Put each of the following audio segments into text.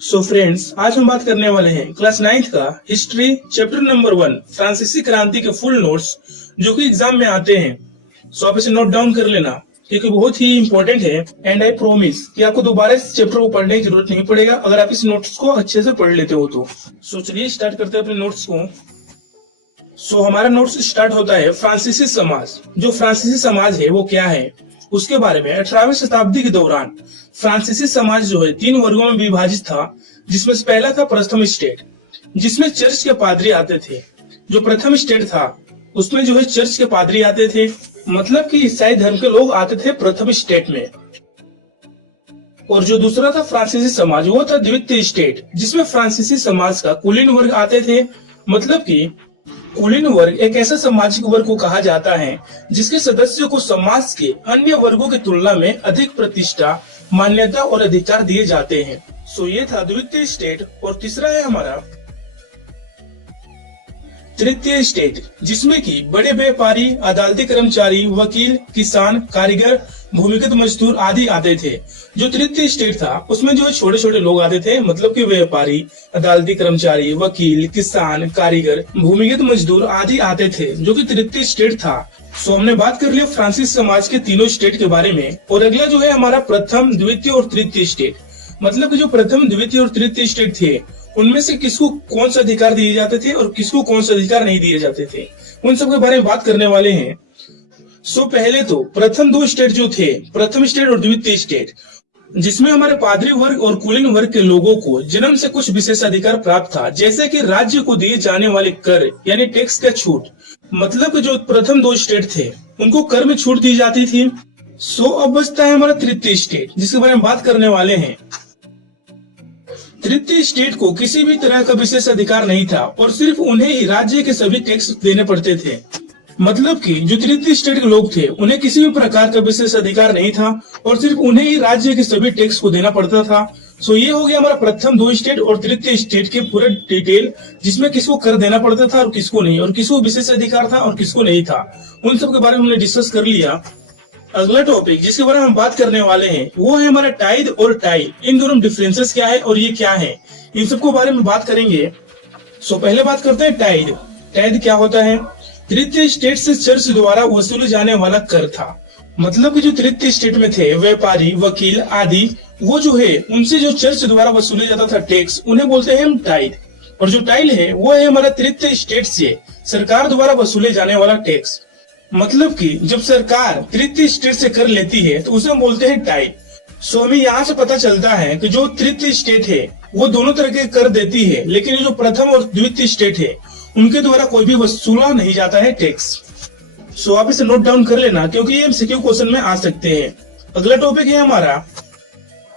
So friends, आज हम बात करने वाले हैं क्लास 9th का हिस्ट्री चैप्टर नंबर 1 फ्रांसीसी क्रांति के फुल नोट्स जो कि एग्जाम में आते हैं। सो आप इसे नोट डाउन कर लेना क्योंकि बहुत ही इंपॉर्टेंट है। एंड आई प्रोमिस कि आपको दोबारा इस चैप्टर को पढ़ने की जरूरत नहीं पड़ेगा अगर आप इस नोट्स को अच्छे से पढ़ लेते हो तो। सो चलिए स्टार्ट करते हैं अपने नोट्स को। सो हमारा नोट्स स्टार्ट होता है फ्रांसीसी समाज। जो फ्रांसीसी समाज है वो क्या है उसके बारे में। 18वीं शताब्दी के दौरान फ्रांसीसी समाज जो है 3 वर्गों में विभाजित था, जिसमें से पहला था प्रथम स्टेट, जिसमें चर्च के पादरी आते थे। जो प्रथम स्टेट था उसमें जो है चर्च के पादरी आते थे, मतलब कि ईसाई धर्म के लोग आते थे प्रथम स्टेट में। और जो दूसरा था फ्रांसीसी समाज, वो था द्वितीय स्टेट, जिसमें फ्रांसीसी समाज का कुलीन वर्ग आते थे। मतलब कि कुलीन वर्ग एक ऐसा सामाजिक वर्ग को कहा जाता है जिसके सदस्यों को समाज के अन्य वर्गों की तुलना में अधिक प्रतिष्ठा, मान्यता और अधिकार दिए जाते हैं। सो ये था द्वितीय स्टेट। और तीसरा है हमारा तृतीय स्टेट, जिसमें कि बड़े व्यापारी, अदालती कर्मचारी, वकील, किसान, कारीगर, भूमिगत मजदूर आदि आते थे। जो तृतीय स्टेट था उसमें जो छोटे छोटे लोग आते थे, मतलब कि व्यापारी, अदालती कर्मचारी, वकील, किसान, कारीगर, भूमिगत मजदूर आदि आते थे, जो कि तृतीय स्टेट था। सो हमने बात कर लिया फ्रांसीसी समाज के तीनों स्टेट के बारे में। और अगला जो है हमारा प्रथम, द्वितीय और तृतीय स्टेट। मतलब कि जो प्रथम, द्वितीय और तृतीय स्टेट थे उनमें से किसको कौन सा अधिकार दिए जाते थे और किसको कौन सा अधिकार नहीं दिए जाते थे, उन सब के बारे में बात करने वाले हैं। सो पहले तो प्रथम 2 स्टेट जो थे, प्रथम स्टेट और द्वितीय स्टेट, जिसमें हमारे पादरी वर्ग और कुलीन वर्ग के लोगों को जन्म से कुछ विशेष अधिकार प्राप्त था, जैसे कि राज्य को दिए जाने वाले कर यानी टैक्स का छूट। मतलब जो प्रथम 2 स्टेट थे उनको कर में छूट दी जाती थी। सो अब बचता है हमारा तृतीय स्टेट, जिसके बारे में बात करने वाले हैं। तृतीय स्टेट को किसी भी तरह का विशेष अधिकार नहीं था और सिर्फ उन्हें ही राज्य के सभी टैक्स देने पड़ते थे। मतलब कि जो तृतीय स्टेट के लोग थे उन्हें किसी भी प्रकार का विशेष अधिकार नहीं था और सिर्फ उन्हें ही राज्य के सभी टैक्स को देना पड़ता था। सो ये हो गया हमारा प्रथम 2 स्टेट और तृतीय स्टेट के पूरे डिटेल, जिसमें किसको कर देना पड़ता था और किसको नहीं, और किसको विशेष अधिकार था और किसको नहीं था, उन सब के बारे में हमने डिस्कस कर लिया। अगला टॉपिक जिसके बारे में हम बात करने वाले हैं वो है हमारा टाइद और टाई। इन दोनों डिफरेंसेस क्या है और ये क्या है, इन सबको बारे में बात करेंगे। सो पहले बात करते हैं टाइद। टाइद क्या होता है? तृतीय स्टेट से चर्च द्वारा वसूले जाने वाला कर था। मतलब कि जो तृतीय स्टेट में थे व्यापारी, वकील आदि, वो जो है उनसे जो चर्च द्वारा वसूले जाता था टैक्स, उन्हें बोलते हैं हम टाइद। और जो टाइल है वो है हमारा तृतीय स्टेट से सरकार द्वारा वसूले जाने वाला टैक्स। मतलब कि जब सरकार तृतीय स्टेट से कर लेती है तो उसे हम बोलते हैं टाई। सो हमें यहाँ से पता चलता है कि जो तृतीय स्टेट है वो दोनों तरह के कर देती है, लेकिन जो प्रथम और द्वितीय स्टेट है उनके द्वारा कोई भी वसूला नहीं जाता है टैक्स। सो आप इसे नोट डाउन कर लेना क्योंकि ये एमसीक्यू क्वेश्चन में आ सकते हैं। अगला टॉपिक है हमारा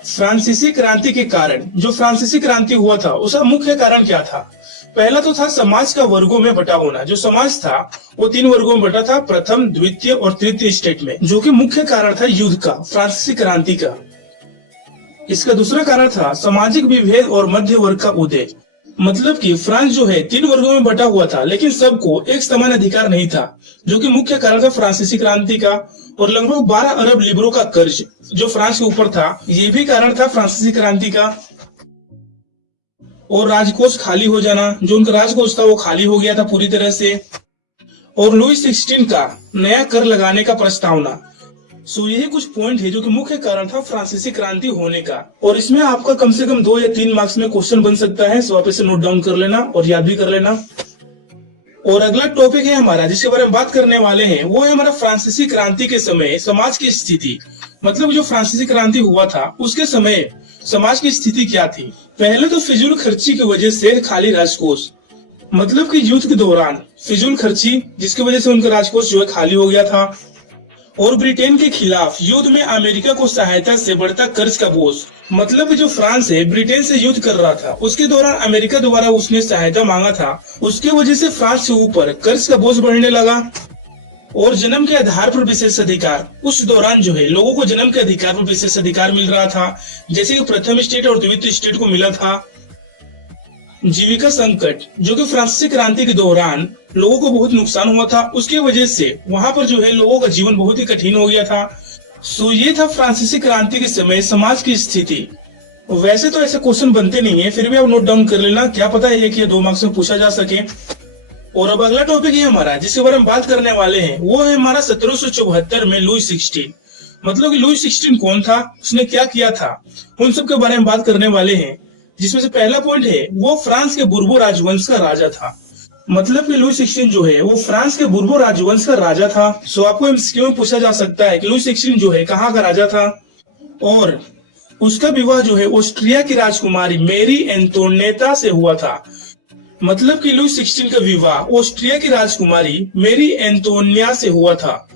फ्रांसीसी क्रांति के कारण। जो फ्रांसीसी क्रांति हुआ था उसका मुख्य कारण क्या था? पहला तो था समाज का वर्गों में बटा होना। जो समाज था वो 3 वर्गों में बटा था, प्रथम, द्वितीय और तृतीय स्टेट में, जो कि मुख्य कारण था युद्ध का, फ्रांसीसी क्रांति का। इसका दूसरा कारण था सामाजिक विभेद और मध्य वर्ग का उदय। मतलब कि फ्रांस जो है 3 वर्गों में बटा हुआ था लेकिन सबको एक समान अधिकार नहीं था, जो कि मुख्य कारण था फ्रांसीसी क्रांति का। और लगभग 12 अरब लिबरों का कर्ज जो फ्रांस के ऊपर था, ये भी कारण था फ्रांसीसी क्रांति का। और राजकोष खाली हो जाना, जो उनका राजकोष था वो खाली हो गया था पूरी तरह से। और लुई 16 का नया कर लगाने का प्रस्तावना। सो यही कुछ पॉइंट है जो कि मुख्य कारण था फ्रांसीसी क्रांति होने का। और इसमें आपका कम से कम 2 या 3 मार्क्स में क्वेश्चन बन सकता है। सो आप इसे नोट डाउन कर लेना और याद भी कर लेना। और अगला टॉपिक है हमारा जिसके बारे में बात करने वाले हैं वो है हमारा फ्रांसीसी क्रांति के समय समाज की स्थिति। मतलब जो फ्रांसीसी क्रांति हुआ था उसके समय समाज की स्थिति क्या थी? पहले तो फिजूल खर्ची की वजह से खाली राजकोष। मतलब कि युद्ध के दौरान फिजूल खर्ची जिसकी वजह से उनका राजकोष जो है खाली हो गया था। और ब्रिटेन के खिलाफ युद्ध में अमेरिका को सहायता से बढ़ता कर्ज का बोझ। मतलब कि जो फ्रांस है ब्रिटेन से युद्ध कर रहा था, उसके दौरान अमेरिका द्वारा उसने सहायता मांगा था, उसके वजह से फ्रांस के ऊपर कर्ज का बोझ बढ़ने लगा। और जन्म के आधार पर विशेष अधिकार, उस दौरान जो है लोगों को जन्म के अधिकार पर विशेष अधिकार मिल रहा था, जैसे कि प्रथम स्टेट और द्वितीय स्टेट को मिला था। जीविका संकट, जो कि फ्रांसीसी क्रांति के दौरान लोगों को बहुत नुकसान हुआ था, उसके वजह से वहां पर जो है लोगों का जीवन बहुत ही कठिन हो गया था। सो ये था फ्रांसीसी क्रांति के समय समाज की स्थिति। वैसे तो ऐसे क्वेश्चन बनते नहीं है, फिर भी आप नोट डाउन कर लेना, क्या पता है कि ये 2 मार्क्स में पूछा जा सके। और अब अगला टॉपिक है हमारा जिसके बारे में बात करने वाले हैं, वो है हमारा 1774 में लुई 16। मतलब कि लुई 16 कौन था, उसने क्या किया था, उन सब के बारे में बात करने वाले हैं। जिसमें से पहला पॉइंट है, वो फ्रांस के बुर्बो राजवंश का राजा था। मतलब कि लुई 16 जो है वो फ्रांस के बुर्बो राजवंश का राजा था। सो आपको एमसीक्यू में पूछा जा सकता है कि लुई 16 जो है कहाँ का राजा था। और उसका विवाह जो है ऑस्ट्रिया की राजकुमारी मेरी एंटोनेटा से हुआ था। मतलब कि लुई 16 का विवाह ऑस्ट्रिया की राजकुमारी मेरी एंटोनिया से हुआ था।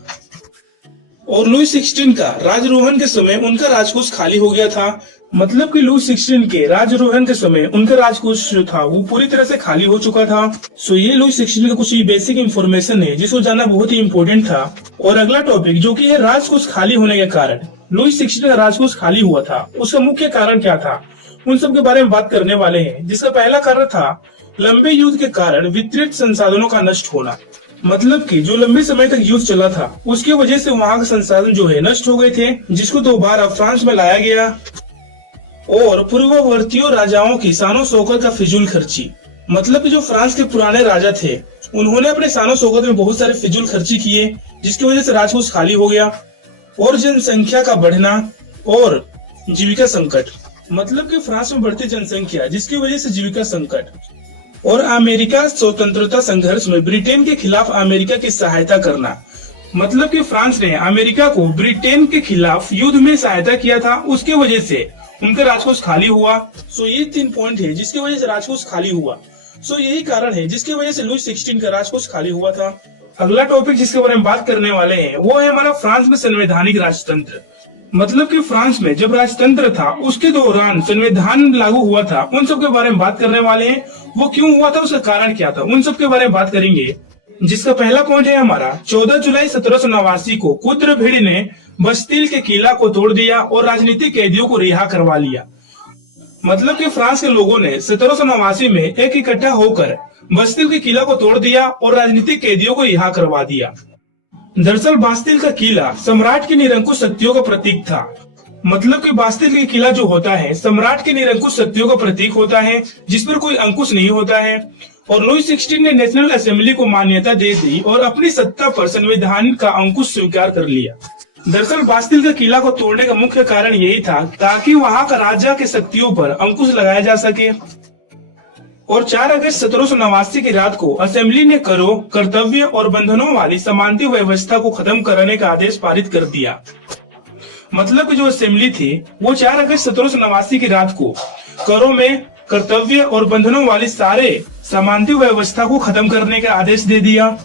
और लुई 16 का राजरोहन के समय उनका राजकोष खाली हो गया था। मतलब कि लुई 16 के राजरोहन के समय उनका राजकोष जो था वो पूरी तरह से खाली हो चुका था। सो ये लुई 16 का कुछ बेसिक इंफॉर्मेशन है जिसको जानना बहुत ही इंपॉर्टेंट था। और अगला टॉपिक जो कि है राजकोष खाली होने के कारण, लुई 16 का राजकोष खाली हुआ था, उसका मुख्य कारण क्या था, उन सब के बारे में बात करने वाले हैं। जिसका पहला कारण था लंबे युद्ध के कारण वितरित संसाधनों का नष्ट होना। मतलब कि जो लंबे समय तक युद्ध चला था उसकी वजह से वहां के संसाधन जो है नष्ट हो गए थे, जिसको दोबारा फ्रांस में लाया गया। और पूर्ववर्तीयों राजाओं की शानो शौकत का फिजूल खर्ची। मतलब कि जो फ्रांस के पुराने राजा थे उन्होंने अपने शानो शौकत में बहुत सारे फिजूल खर्ची किए, जिसकी वजह से राजकोष खाली हो गया। और जनसंख्या का बढ़ना और जीविका संकट। मतलब कि फ्रांस में बढ़ती जनसंख्या जिसकी वजह से जीविका संकट। और अमेरिका स्वतंत्रता संघर्ष में ब्रिटेन के खिलाफ अमेरिका की सहायता करना। मतलब कि फ्रांस ने अमेरिका को ब्रिटेन के खिलाफ युद्ध में सहायता किया था, उसके वजह से उनका राजकोष खाली हुआ। सो ये 3 पॉइंट है जिसकी वजह से राजकोष खाली हुआ। सो यही कारण है जिसकी वजह से लुई 16 का राजकोष खाली हुआ था। अगला टॉपिक जिसके बारे में बात करने वाले हैं वो है हमारा फ्रांस में संवैधानिक राजतंत्र। मतलब कि फ्रांस में जब राजतंत्र था उसके दौरान संविधान लागू हुआ था, उन सब के बारे में बात करने वाले हैं। वो क्यों हुआ था, उसका कारण क्या था, उन सब के बारे में बात करेंगे। जिसका पहला पॉइंट है हमारा 14 जुलाई 1789 को कुद्र भिड़ ने बस्तिल के किला को तोड़ दिया और राजनीतिक कैदियों को रिहा करवा लिया। मतलब कि फ्रांस के लोगों ने 1789 में एक इकट्ठा होकर बस्तिल के किला को तोड़ दिया और राजनीतिक कैदियों को रिहा करवा दिया। दरअसल बास्तिल का किला सम्राट की निरंकुश शक्तियों का प्रतीक था। मतलब कि बास्तिल का किला जो होता है सम्राट की निरंकुश शक्तियों का प्रतीक होता है, जिस पर कोई अंकुश नहीं होता है। और लुई 16 ने नेशनल असेंबली को मान्यता दे दी और अपनी सत्ता पर संविधान का अंकुश स्वीकार कर लिया। दरअसल बास्तिल का किला को तोड़ने का मुख्य कारण यही था ताकि वहां का राजा के शक्तियों पर अंकुश लगाया जा सके। और 4 अगस्त 1789 की रात को असेंबली ने करों, कर्तव्य और बंधनों वाली समानता व्यवस्था को खत्म करने का आदेश पारित कर दिया। मतलब कि जो असेंबली थी वो 4 अगस्त 1789 की रात को करों में, कर्तव्य और बंधनों वाली सारे समानता व्यवस्था को खत्म करने का आदेश दे दिया।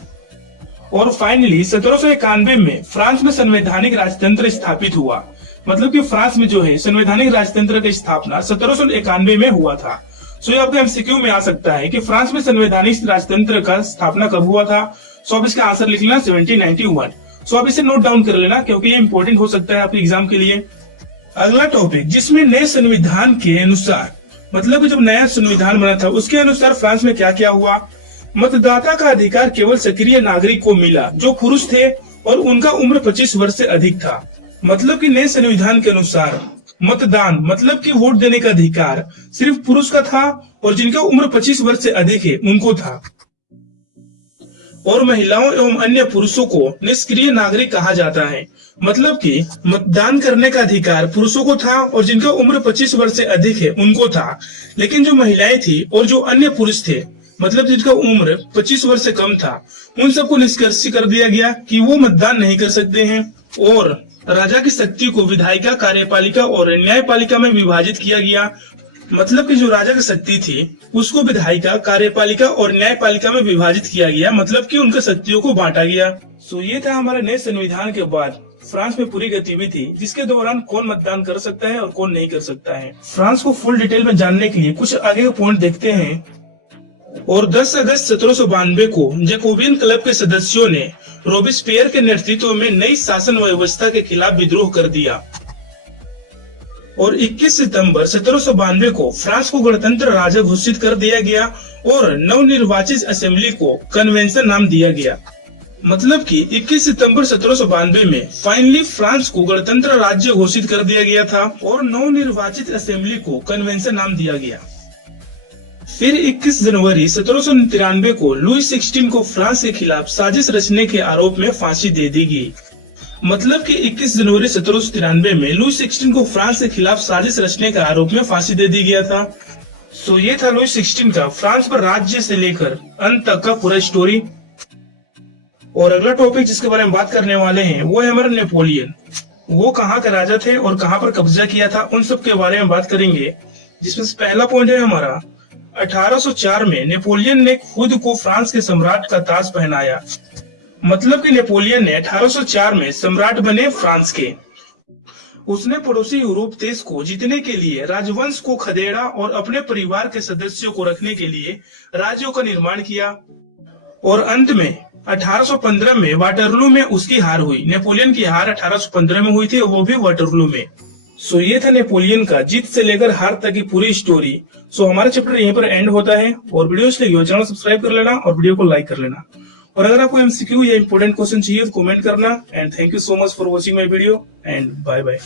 और फाइनली 1791 में फ्रांस में संवैधानिक राजतंत्र स्थापित हुआ। मतलब कि फ्रांस में जो है संवैधानिक राजतंत्र की स्थापना 1791 में हुआ था। सो ये आपके एमसीक्यू में आ सकता है कि फ्रांस में संवैधानिक राजतंत्र का स्थापना कब हुआ था। सो आप इसका आंसर लिख लेना 1791। सो आप इसे नोट डाउन कर लेना क्योंकि ये इंपॉर्टेंट हो सकता है आपके एग्जाम के लिए। अगला टॉपिक जिसमें नए संविधान के अनुसार, मतलब जब नया संविधान बना था उसके अनुसार फ्रांस में क्या क्या हुआ। मतदाता का अधिकार केवल सक्रिय नागरिक को मिला जो पुरुष थे और उनका उम्र 25 वर्ष से अधिक था। मतलब कि नए संविधान के अनुसार मतदान मतलब कि वोट देने का अधिकार सिर्फ पुरुष का था और जिनका उम्र 25 वर्ष से अधिक है उनको था। और महिलाओं एवं अन्य पुरुषों को निष्क्रिय नागरिक कहा जाता है। मतलब कि मतदान करने का अधिकार पुरुषों को था और जिनका उम्र 25 वर्ष से अधिक है उनको था, लेकिन जो महिलाएं थी और जो अन्य पुरुष थे मतलब जिनका उम्र 25 वर्ष से कम था उन सबको निष्कर्षित कर दिया गया कि वो मतदान नहीं कर सकते हैं। और राजा की शक्ति को विधायिका, कार्यपालिका और न्यायपालिका में विभाजित किया गया। मतलब कि जो राजा की शक्ति थी उसको विधायिका, कार्यपालिका और न्यायपालिका में विभाजित किया गया। मतलब कि उनके शक्तियों को बांटा गया। सो ये था हमारे नए संविधान के बाद फ्रांस में पूरी गतिविधि जिसके दौरान कौन मतदान कर सकता है और कौन नहीं कर सकता है। फ्रांस को फुल डिटेल में जानने के लिए कुछ आगे के पॉइंट देखते हैं। और 10 अगस्त 1792 को जैकोबियन क्लब के सदस्यों ने रोबिस्पियर के नेतृत्व में नई शासन व्यवस्था के खिलाफ विद्रोह कर दिया। और 21 सितंबर 1792 को फ्रांस को गणतंत्र राज्य घोषित कर दिया गया और नवनिर्वाचित असेंबली को कन्वेंशन नाम दिया गया। मतलब कि 21 सितंबर 1792 में फाइनली फ्रांस को गणतंत्र राज्य घोषित कर दिया गया था और नवनिर्वाचित असेंबली को कन्वेंशन नाम दिया गया। फिर 21 जनवरी 1793 को लुई 16 को फ्रांस के खिलाफ साजिश रचने के आरोप में फांसी दे दी गई। मतलब कि 21 जनवरी 1793 में लुई 16 को फ्रांस के खिलाफ साजिश रचने के आरोप में फांसी दे दी गया था। सो ये था लुई 16 का फ्रांस पर राज्य से लेकर अंत तक का पूरा स्टोरी। और अगला टॉपिक जिसके बारे में बात करने वाले हैं वो है हमारा नेपोलियन। वो कहाँ के राजा थे और कहाँ पर कब्जा किया था, उन सब के बारे में बात करेंगे। जिसमें से पहला पॉइंट है हमारा 1804 में नेपोलियन ने खुद को फ्रांस के सम्राट का ताज पहनाया। मतलब कि नेपोलियन ने 1804 में सम्राट बने फ्रांस के। उसने पड़ोसी यूरोप देश को जीतने के लिए राजवंश को खदेड़ा और अपने परिवार के सदस्यों को रखने के लिए राज्यों का निर्माण किया। और अंत में 1815 में वाटरलू में उसकी हार हुई। नेपोलियन की हार 1815 में हुई थी, वो भी वाटरलू में। सो ये था नेपोलियन का जीत से लेकर हार तक की पूरी स्टोरी। सो हमारा चैप्टर यहीं पर एंड होता है। और वीडियो अच्छी लगी हो चैनल सब्सक्राइब कर लेना और वीडियो को लाइक कर लेना। और अगर आपको एमसीक्यू या इंपॉर्टेंट क्वेश्चन चाहिए तो कमेंट करना। And thank you so much for watching my video and bye bye.